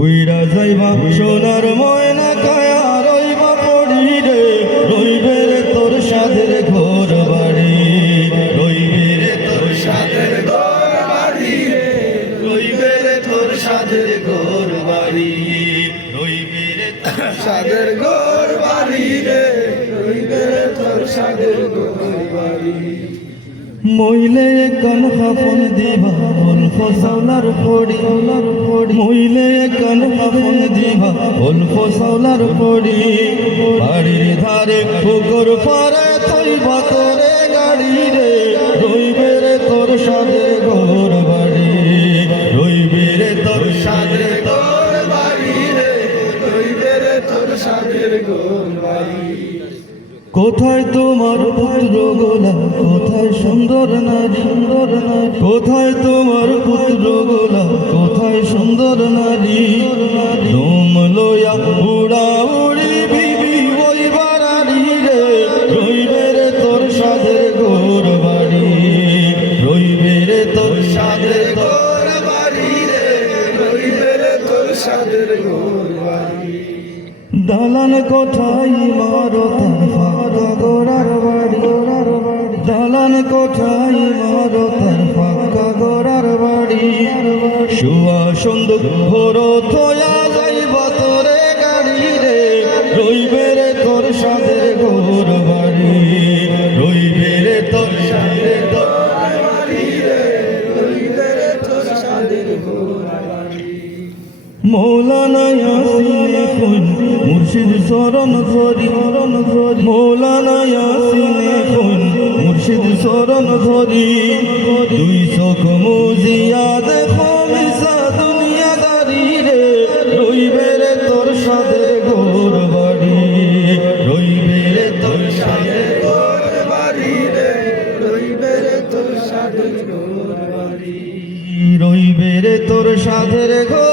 উইরা যাইবা সোনার ময়না কায়া রইবা পড়ি রে, রইবে রে তোর সাধের ঘর বাড়ি, রইবে রে তোর সাধের ঘর বাড়ি রে, রইবে রে তোর সাধের ঘর বাড়ি, রইবে রে তোর সাধের ঘর বাড়ি রে, রইবে রে তোর সাধের ঘর বাড়ি। মইলে কান হাফন দিবা ফুল ফসলার পড়ি, মইলে কান হাফন দিবা ফুল ফসলার পড়ি, বাড়ির ধারে পুকুর পারে থইবা তোরে গাড়ি রে, রইবে রে তোর সাধের ঘর বাড়ি, রইবে রে তোর সাধের ঘর বাড়ি রে, রইবে রে তোর সাধের ঘর বাড়ি। কোথায় তোমার পুত্র গোলা, কোথায় সুন্দর নারী, কোথায় তোমার পুত্র গোলা, কোথায় সুন্দর নারী, তুম লইয়া উড়া উড়ি বিবি ওই বাড়ি রে, রইবে রে তোর সাধের ঘর বাড়ি, রইবে রে তোর সাধের ঘর বাড়ি রে, রইবে রে তোর সাধের ঘর বাড়ি। দালান কোঠায় ইমারতের ফাঁকা গোড়ার বাড়ি, দালান কোঠায় ইমারতের ফাঁকা গোড়ার বাড়ি, শুয়া সন্দুক ভোর থয়া যাইব তোরে গাড়ি রে, রইবে রে তোর সাধের ঘর বাড়ি, রইবে রে তোর সাধের ঘর বাড়ি রে, রইবে রে তোর সাধের ঘর বাড়ি। মৌলানা ইয়াসিনে খুন মুর্শিদ শরণ ধরি, মৌলানা ইয়াসিনে খুন মুর্শিদ শরণ ধরি, দুই চোখ মুজিয়া দেখো মিশা দুনিয়াদারি রে, রইবে রে তোর সাধের ঘর বাড়ি, রইবে রে তোর সাধের ঘর বাড়ি রে, রইবে রে তোর সাধের ঘর বাড়ি, রইবে রে তোর সাধের ঘর।